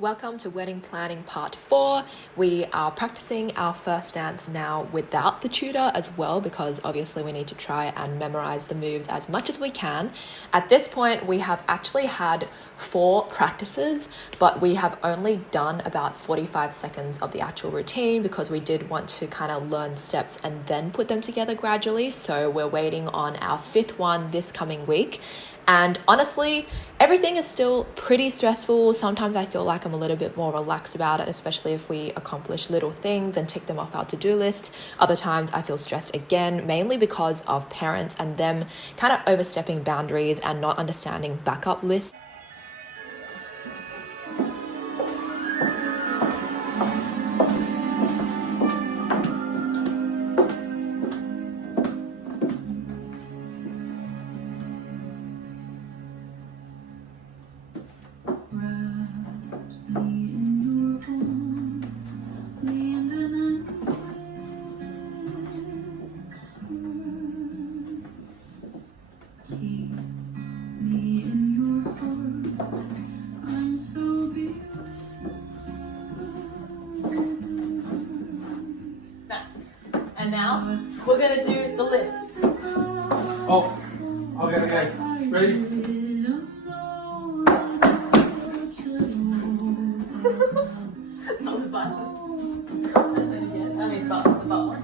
Welcome to wedding planning part 4. We are practicing our first dance now without the tutor as well, because obviously we need to try and memorize the moves as much as we can. At this point, we have actually had 4 practices, but we have only done about 45 seconds of the actual routine because we did want to kind of learn steps and then put them together gradually. So we're waiting on our 5th one this coming week. And honestly, everything is still pretty stressful. Sometimes I feel like I'm a little bit more relaxed about it, especially if we accomplish little things and tick them off our to-do list. Other times I feel stressed again, mainly because of parents and them kind of overstepping boundaries and not understanding backup lists. And now we're gonna do the lift. Oh, okay. Ready? That was fun. And then again, I mean, the bar.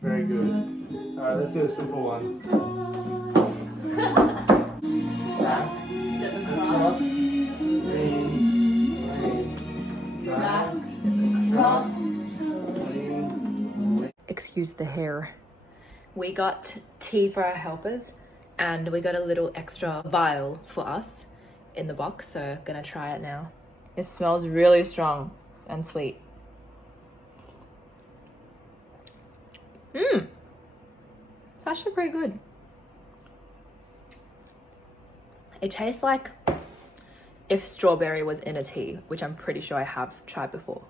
Very good. Alright, let's do a simple one. Back, Step across, across, lean, back, across, across. lean. Excuse the hair. We got tea for our helpers and we got a little extra vial for us in the box, so gonna try it now. It smells really strong and sweet. It's actually pretty good. It tastes like if strawberry was in a tea, which I'm pretty sure I have tried before,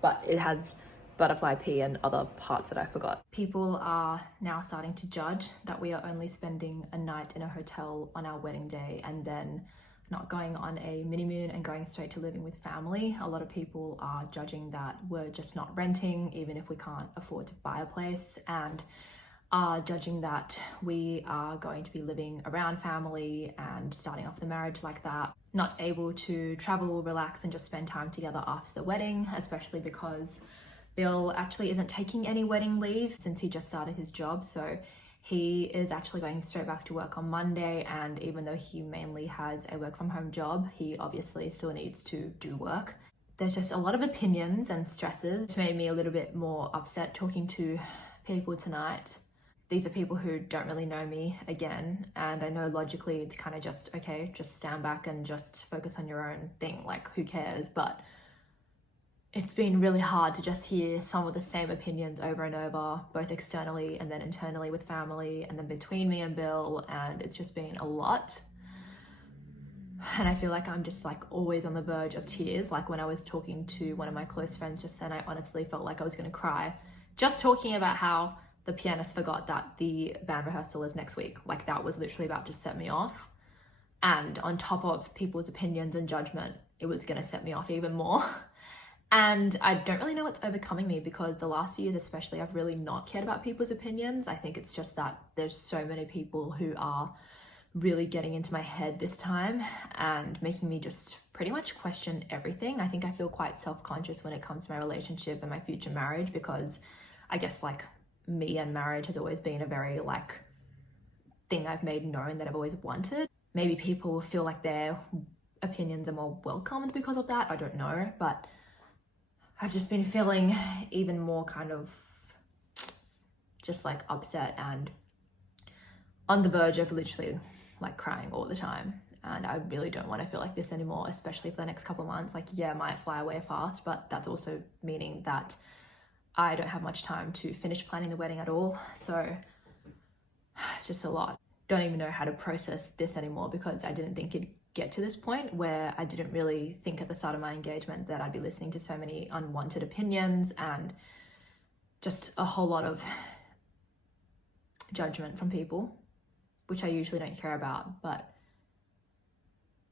but it has butterfly pea and other parts that I forgot. People are now starting to judge that we are only spending a night in a hotel on our wedding day and then not going on a mini moon and going straight to living with family. A lot of people are judging that we're just not renting, even if we can't afford to buy a place, and are judging that we are going to be living around family and starting off the marriage like that. Not able to travel, relax, and just spend time together after the wedding, especially because Bill actually isn't taking any wedding leave since he just started his job. So he is actually going straight back to work on Monday. And even though he mainly has a work from home job, he obviously still needs to do work. There's just a lot of opinions and stresses. It's made me a little bit more upset talking to people tonight. These are people who don't really know me again, and I know logically it's kind of just, okay, just stand back and just focus on your own thing, like who cares, but it's been really hard to just hear some of the same opinions over and over, both externally and then internally with family, and then between me and Bill, and it's just been a lot. And I feel like I'm just like always on the verge of tears. Like when I was talking to one of my close friends just then, I honestly felt like I was gonna cry, just talking about how the pianist forgot that the band rehearsal is next week. Like that was literally about to set me off. And on top of people's opinions and judgment, it was gonna set me off even more. And I don't really know what's overcoming me, because the last few years especially, I've really not cared about people's opinions. I think it's just that there's so many people who are really getting into my head this time and making me just pretty much question everything. I think I feel quite self-conscious when it comes to my relationship and my future marriage, because I guess like me and marriage has always been a very like thing I've made known that I've always wanted. Maybe people feel like their opinions are more welcomed because of that. I don't know, but I've just been feeling even more kind of just like upset and on the verge of literally like crying all the time. And I really don't want to feel like this anymore, especially for the next couple of months. Like, yeah, it might fly away fast, but that's also meaning that I don't have much time to finish planning the wedding at all. So it's just a lot. Don't even know how to process this anymore, because I didn't think it'd get to this point where I didn't really think at the start of my engagement that I'd be listening to so many unwanted opinions and just a whole lot of judgment from people, which I usually don't care about, but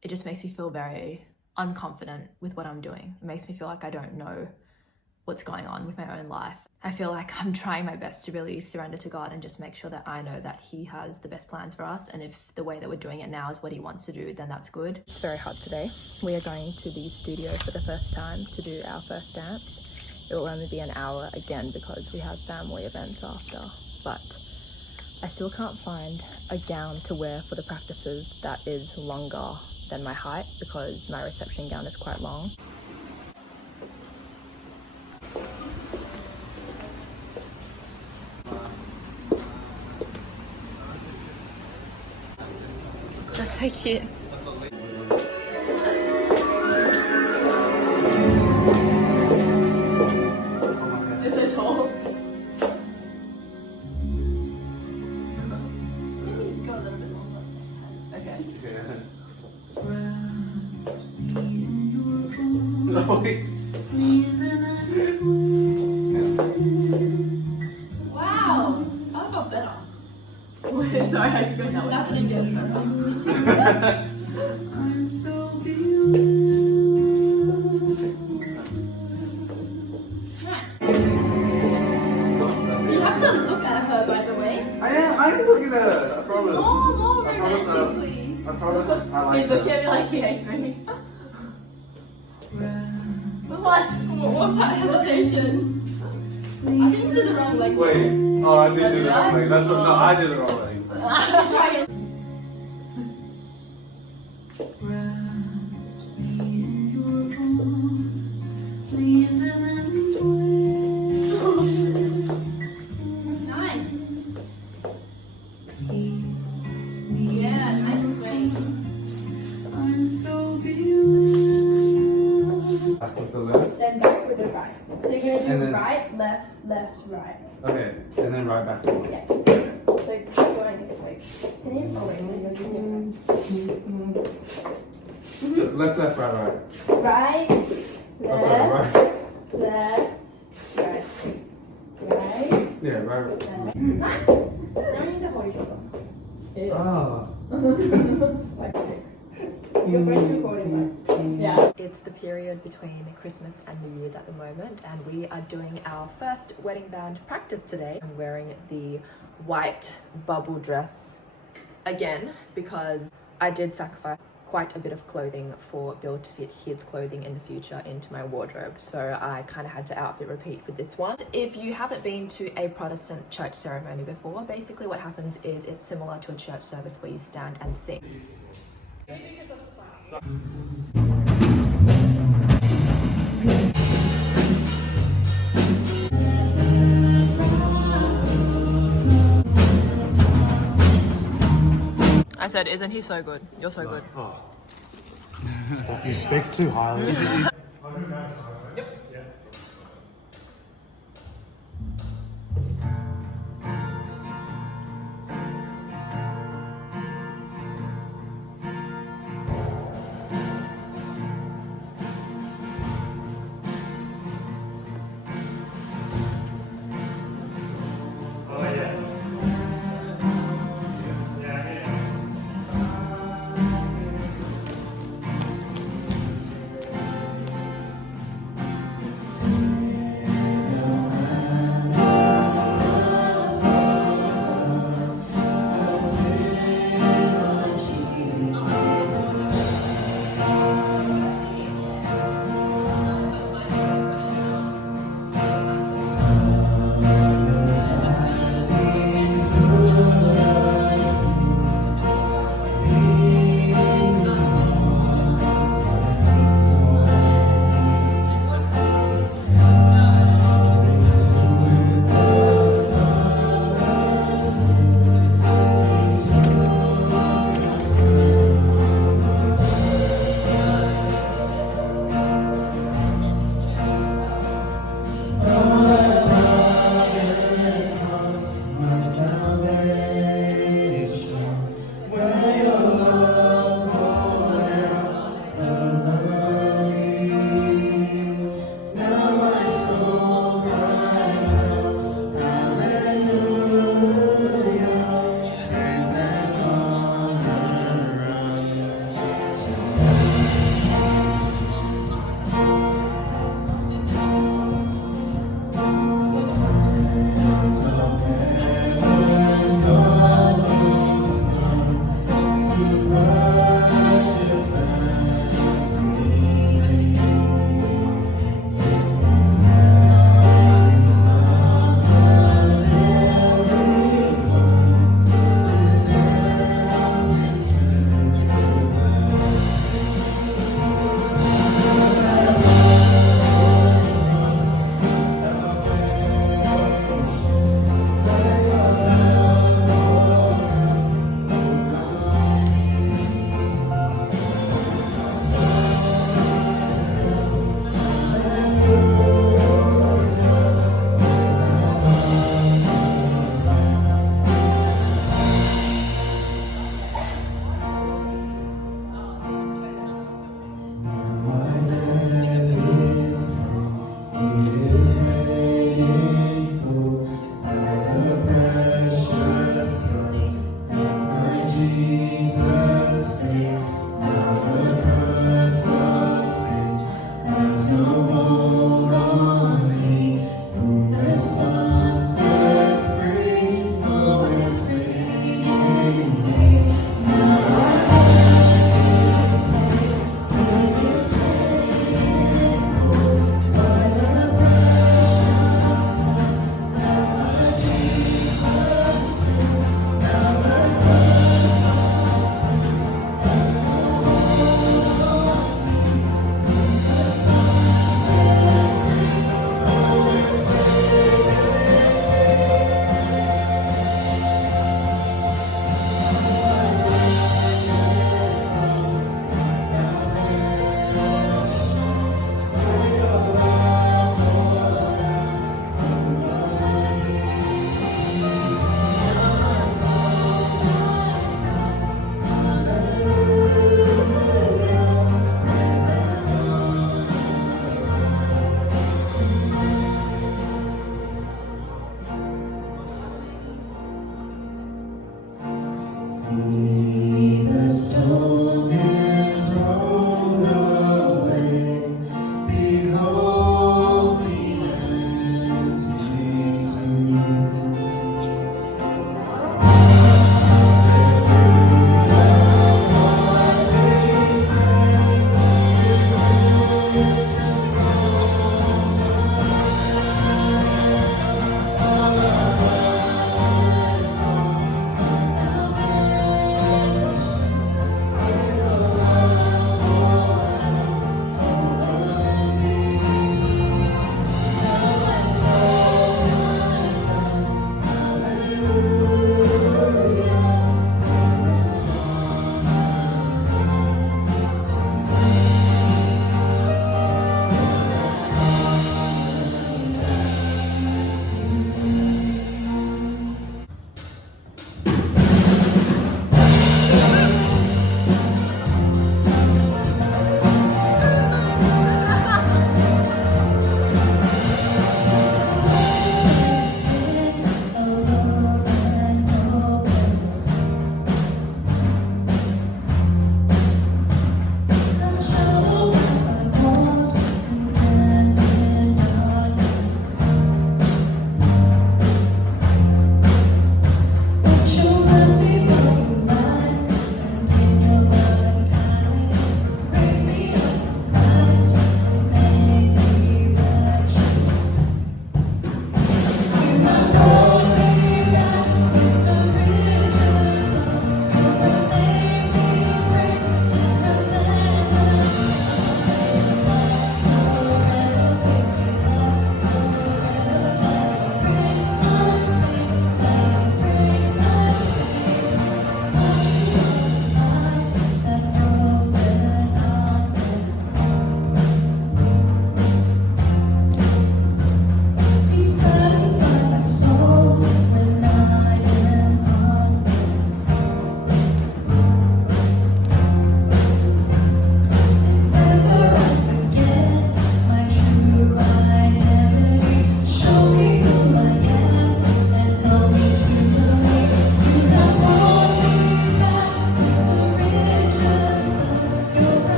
it just makes me feel very unconfident with what I'm doing. It makes me feel like I don't know what's going on with my own life. I feel like I'm trying my best to really surrender to God and just make sure that I know that He has the best plans for us, and if the way that we're doing it now is what He wants to do, then that's good. It's very hot today. We are going to the studio for the first time to do our first dance. It will only be an hour again because we have family events after, but I still can't find a gown to wear for the practices that is longer than my height because my reception gown is quite long. That's so cute. Is it tall? Maybe go a little bit longer next time. Okay. No, Wow, that got better. Wait, sorry, I could go now. That didn't get better. Nice. You have to look at her, by the way. I am looking at her. I promise. More I promise. romantically. I promise. I like He's looking her. at me like he hates me. What? What was that hesitation? I think you did the wrong leg. Wait. Oh, I did do the wrong leg. That's no. I did the wrong leg. Try again. Nice. Yeah, nice swing. Back with the left. Then back with the right. So you're gonna do And then- right, left, left, right. Okay, and then right back forward. Yeah. So keep going this way. Can you? Oh wait, no, you're using Left, left, right, right. right, Oh, sorry, left, right. left, right, right. Yeah, right. Left. Nice. Now you need to hold each other. Ah. Like stick. You're both recording like. Yeah. It's the period between Christmas and New Year's at the moment, and we are doing our first wedding band practice today. I'm wearing the white bubble dress again because I did sacrifice quite a bit of clothing for Bill to fit his clothing in the future into my wardrobe, so I kind of had to outfit repeat for this one. If you haven't been to a Protestant church ceremony before, basically what happens is it's similar to a church service where you stand and sing. I said, isn't he so good? You're so good. Oh. Stuff you speak too highly.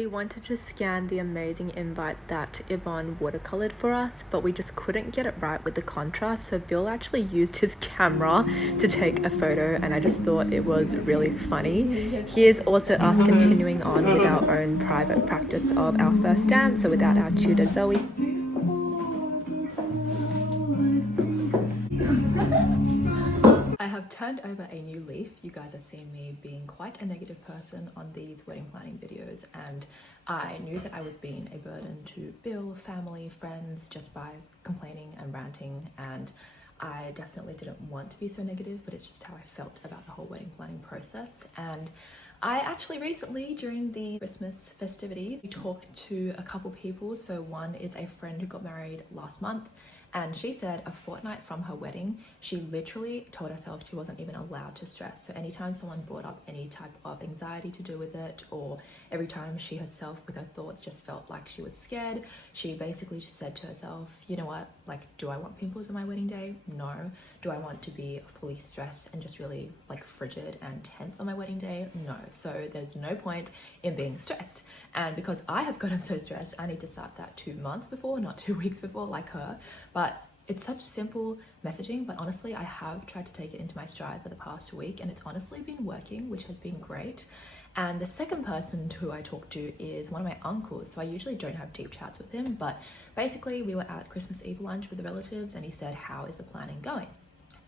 We wanted to scan the amazing invite that Yvonne watercolored for us, but we just couldn't get it right with the contrast. So Bill actually used his camera to take a photo, and I just thought it was really funny. Here's also us continuing on with our own private practice of our first dance, so without our tutor Zoe. I have turned over a new leaf. You guys have seen me being quite a negative person on these wedding planning videos, and I knew that I was being a burden to Bill, family, friends, just by complaining and ranting, and I definitely didn't want to be so negative, but it's just how I felt about the whole wedding planning process. And I actually recently, during the Christmas festivities, we talked to a couple people. So one is a friend who got married last month, and she said a fortnight from her wedding, she literally told herself she wasn't even allowed to stress. So anytime someone brought up any type of anxiety to do with it, or every time she herself with her thoughts just felt like she was scared, she basically just said to herself, you know what, like, do I want pimples on my wedding day? No. Do I want to be fully stressed and just really like frigid and tense on my wedding day? No. So there's no point in being stressed. And because I have gotten so stressed, I need to start that 2 months before, not 2 weeks before like her. But it's such simple messaging, but honestly, I have tried to take it into my stride for the past week, and it's honestly been working, which has been great. And the second person who I talked to is one of my uncles. So I usually don't have deep chats with him, but basically we were at Christmas Eve lunch with the relatives, and he said, how is the planning going?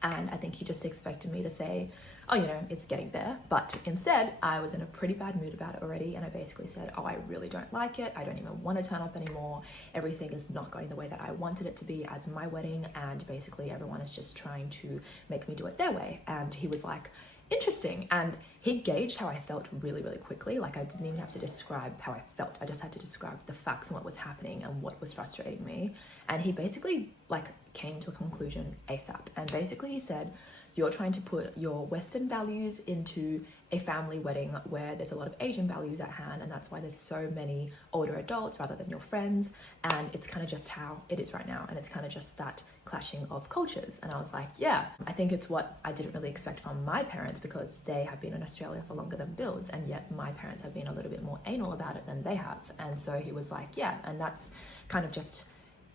And I think he just expected me to say, oh, you know, it's getting there. But instead, I was in a pretty bad mood about it already. And I basically said, oh, I really don't like it. I don't even want to turn up anymore. Everything is not going the way that I wanted it to be as my wedding. And basically everyone is just trying to make me do it their way. And he was like, interesting. And he gauged how I felt really, really quickly. Like, I didn't even have to describe how I felt. I just had to describe the facts and what was happening and what was frustrating me. And he basically like came to a conclusion ASAP. And basically he said, you're trying to put your Western values into a family wedding where there's a lot of Asian values at hand, and that's why there's so many older adults rather than your friends. And it's kind of just how it is right now, and it's kind of just that clashing of cultures. And I was like, yeah, I think it's what I didn't really expect from my parents, because they have been in Australia for longer than Bill's, and yet my parents have been a little bit more anal about it than they have. And so he was like, yeah, and that's kind of just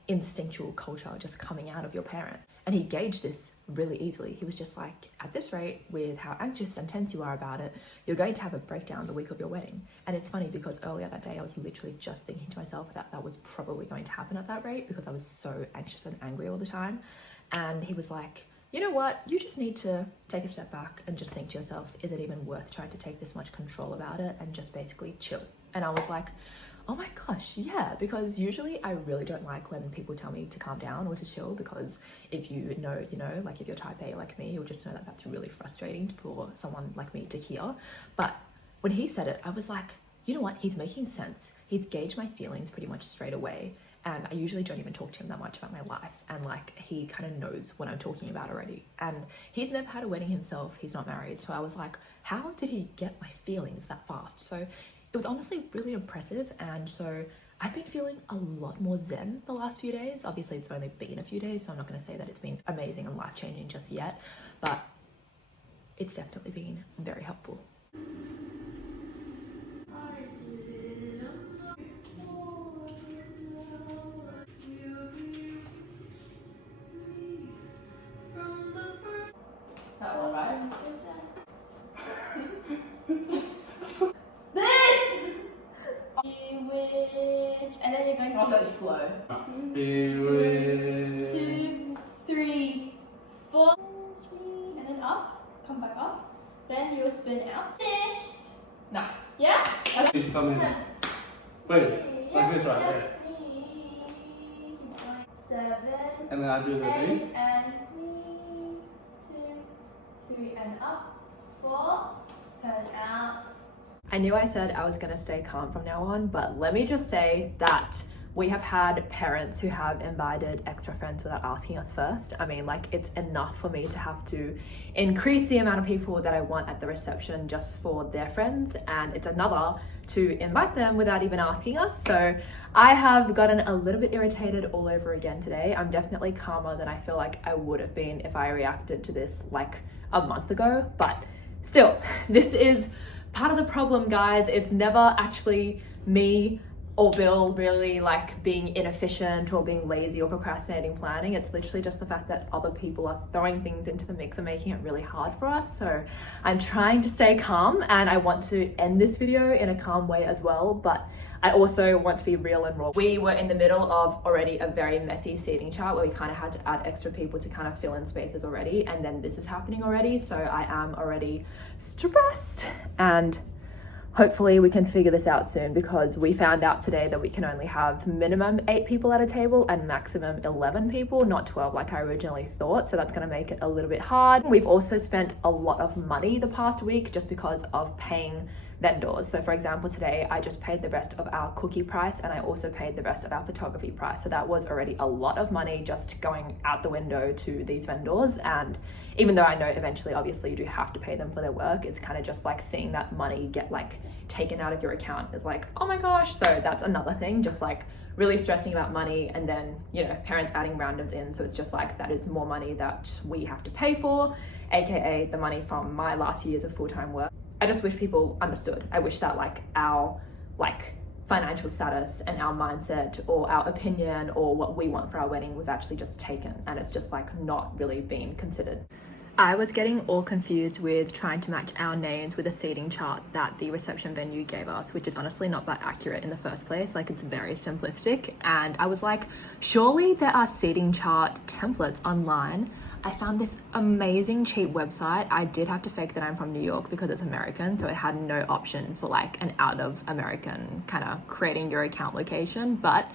instinctual culture just coming out of your parents. And he gauged this really easily. He was just like, at this rate, with how anxious and tense you are about it, you're going to have a breakdown the week of your wedding. And it's funny because earlier that day, I was literally just thinking to myself that that was probably going to happen at that rate, because I was so anxious and angry all the time. And he was like, you know what, you just need to take a step back and just think to yourself, is it even worth trying to take this much control about it, and just basically chill? And I was like, oh my gosh, yeah, because usually I really don't like when people tell me to calm down or to chill, because if you know, like if you're type A like me, you'll just know that that's really frustrating for someone like me to hear. But when he said it, I was like, you know what, he's making sense. He's gauged my feelings pretty much straight away. And I usually don't even talk to him that much about my life. And like, he kind of knows what I'm talking about already. And he's never had a wedding himself. He's not married. So I was like, how did he get my feelings that fast? So it was honestly really impressive. And so I've been feeling a lot more zen the last few days. Obviously it's only been a few days, so I'm not going to say that it's been amazing and life-changing just yet, but it's definitely been very helpful. That one, right? And then you're going to Also, flow. 2, 3, 4, and then up, come back up. Then you'll spin out. Finished. Nice. Yeah? You come in. Wait, like this right there. 7, And then I do the 8, thing. and 2, 3, and up. 4, turn out. I knew I said I was going to stay calm from now on, but let me just say that we have had parents who have invited extra friends without asking us first. I mean, like, it's enough for me to have to increase the amount of people that I want at the reception just for their friends, and it's another to invite them without even asking us. So I have gotten a little bit irritated all over again today. I'm definitely calmer than I feel like I would have been if I reacted to this like a month ago, but still, this is part of the problem, guys. It's never actually me or Bill really like being inefficient or being lazy or procrastinating planning. It's literally just the fact that other people are throwing things into the mix and making it really hard for us. So I'm trying to stay calm, and I want to end this video in a calm way as well, but I also want to be real and raw. We were in the middle of already a very messy seating chart where we kind of had to add extra people to kind of fill in spaces already, and then this is happening already, so I am already stressed, and hopefully we can figure this out soon, because we found out today that we can only have minimum 8 people at a table and maximum 11 people, not 12 like I originally thought. So that's going to make it a little bit hard. We've also spent a lot of money the past week just because of paying vendors. So for example, today I just paid the rest of our cookie price, and I also paid the rest of our photography price. So that was already a lot of money just going out the window to these vendors. And even though I know eventually obviously you do have to pay them for their work, it's kind of just like seeing that money get like taken out of your account is like, oh my gosh. So that's another thing, just like really stressing about money, and then, you know, parents adding randoms in. So it's just like, that is more money that we have to pay for, aka the money from my last years of full-time work. I just wish people understood. I wish that like our financial status and our mindset or our opinion or what we want for our wedding was actually just taken, and it's just like not really being considered. I was getting all confused with trying to match our names with a seating chart that the reception venue gave us, which is honestly not that accurate in the first place. Like, it's very simplistic. And I was like, surely there are seating chart templates online. I found this amazing cheap website. I did have to fake that I'm from New York because it's American, so it had no option for like an out of American kind of creating your account location. But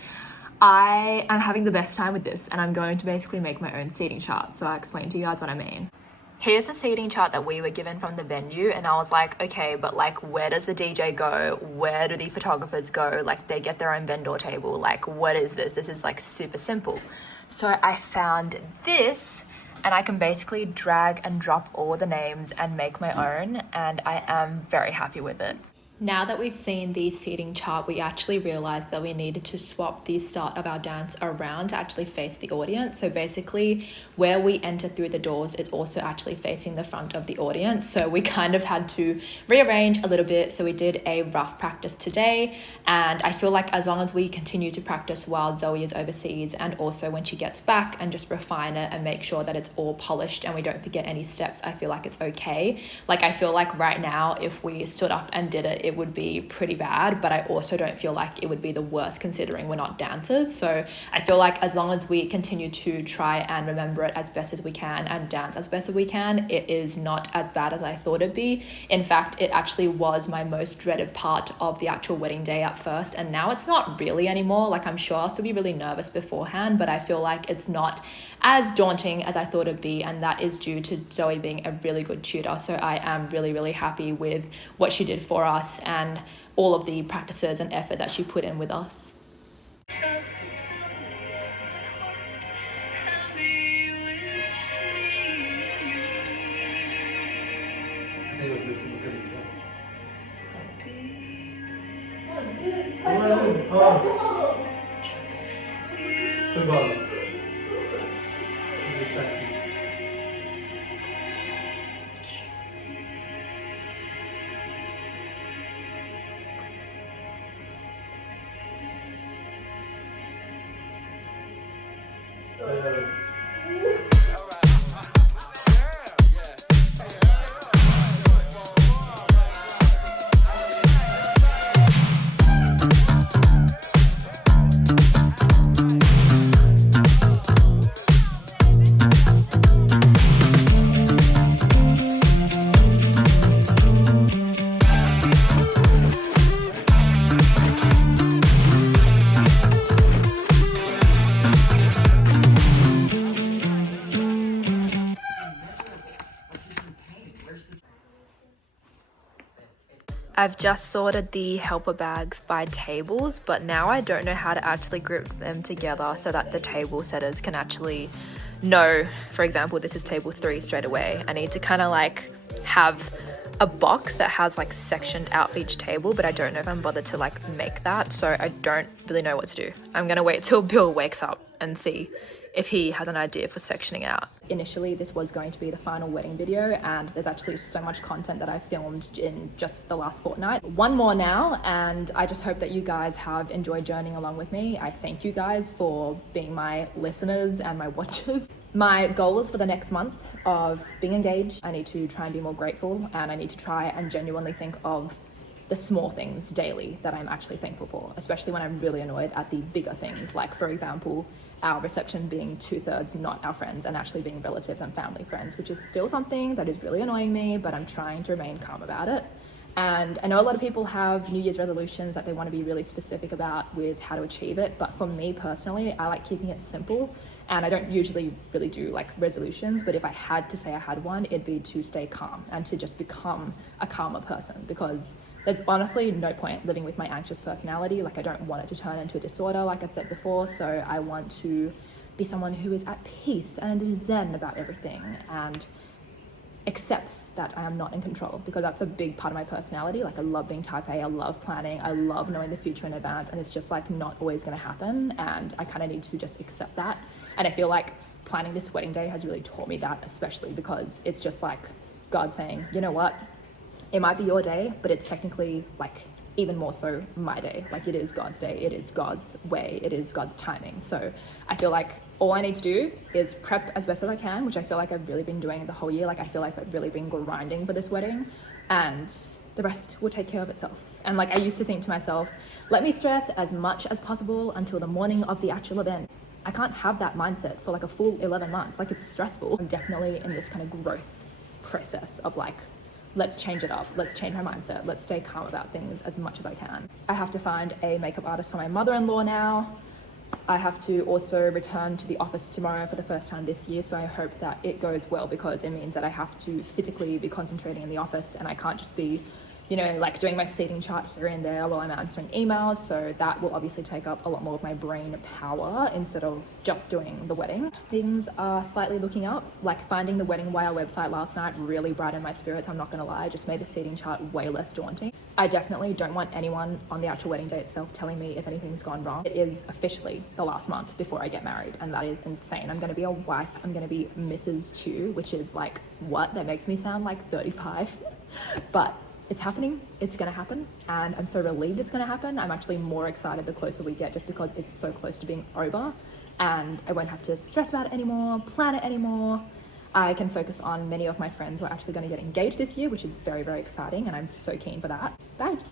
I am having the best time with this, and I'm going to basically make my own seating chart. So I'll explain to you guys what I mean. Here's the seating chart that we were given from the venue, and I was like, okay, but like, where does the DJ go? Where do the photographers go? Like, they get their own vendor table. Like, what is this? This is like super simple. So I found this, and I can basically drag and drop all the names and make my own, and I am very happy with it. Now that we've seen the seating chart, we actually realized that we needed to swap the start of our dance around to actually face the audience. So basically where we enter through the doors is also actually facing the front of the audience. So we kind of had to rearrange a little bit. So we did a rough practice today, and I feel like as long as we continue to practice while Zoe is overseas, and also when she gets back, and just refine it and make sure that it's all polished and we don't forget any steps, I feel like it's okay. Like, I feel like right now if we stood up and did it, it would be pretty bad, but I also don't feel like it would be the worst considering we're not dancers. So I feel like as long as we continue to try and remember it as best as we can and dance as best as we can, it is not as bad as I thought it'd be. In fact, it actually was my most dreaded part of the actual wedding day at first, and now it's not really anymore. Like, I'm sure I'll still be really nervous beforehand, but I feel like it's not as daunting as I thought it'd be, and that is due to Zoe being a really good tutor. So I am really, really happy with what she did for us and all of the practices and effort that she put in with us. I've just sorted the helper bags by tables, but now I don't know how to actually group them together so that the table setters can actually know, for example, this is table 3 straight away. I need to kind of like have a box that has like sectioned out for each table, but I don't know if I'm bothered to like make that, so I don't really know what to do. I'm gonna wait till Bill wakes up and see if he has an idea for sectioning out. initially this was going to be the final wedding video, and there's actually so much content that I filmed in just the last fortnight. One more now, and I just hope that you guys have enjoyed journeying along with me. I thank you guys for being my listeners and my watchers. My goal is for the next month of being engaged. I need to try and be more grateful, and I need to try and genuinely think of the small things daily that I'm actually thankful for, especially when I'm really annoyed at the bigger things, like for example, our reception being 2/3 not our friends and actually being relatives and family friends, which is still something that is really annoying me, but I'm trying to remain calm about it. And I know a lot of people have New Year's resolutions that they want to be really specific about with how to achieve it, but for me personally, I like keeping it simple, and I don't usually really do like resolutions, but if I had to say I had one, it'd be to stay calm and to just become a calmer person, because there's honestly no point living with my anxious personality. Like, I don't want it to turn into a disorder, like I've said before, so I want to be someone who is at peace and is zen about everything and accepts that I am not in control, because that's a big part of my personality. Like, I love being type A, I love planning, I love knowing the future in advance, and it's just like not always going to happen, and I kind of need to just accept that. And I feel like planning this wedding day has really taught me that, especially because it's just like God saying, you know what, it might be your day, but it's technically like even more so my day. Like, it is God's day, it is God's way, it is God's timing. So I feel like all I need to do is prep as best as I can, which I feel like I've really been doing the whole year. Like, I feel like I've really been grinding for this wedding, and the rest will take care of itself. And like, I used to think to myself, let me stress as much as possible until the morning of the actual event. I can't have that mindset for like a full 11 months. Like, it's stressful. I'm definitely in this kind of growth process of like, let's change it up, let's change my mindset, let's stay calm about things as much as I can. I have to find a makeup artist for my mother-in-law now. I have to also return to the office tomorrow for the first time this year, so I hope that it goes well, because it means that I have to physically be concentrating in the office, and I can't just be, you know, like doing my seating chart here and there while I'm answering emails. So that will obviously take up a lot more of my brain power instead of just doing the wedding. Things are slightly looking up. Like, finding the Wedding Wire website last night really brightened my spirits, I'm not gonna lie. It just made the seating chart way less daunting. I definitely don't want anyone on the actual wedding day itself telling me if anything's gone wrong. It is officially the last month before I get married, and that is insane. I'm gonna be a wife, I'm gonna be Mrs. Chu, which is like, what? That makes me sound like 35. But it's happening, it's gonna happen, and I'm so relieved it's gonna happen. I'm actually more excited the closer we get, just because it's so close to being over, and I won't have to stress about it anymore, plan it anymore. I can focus on many of my friends who are actually gonna get engaged this year, which is very, very exciting, and I'm so keen for that. Bye.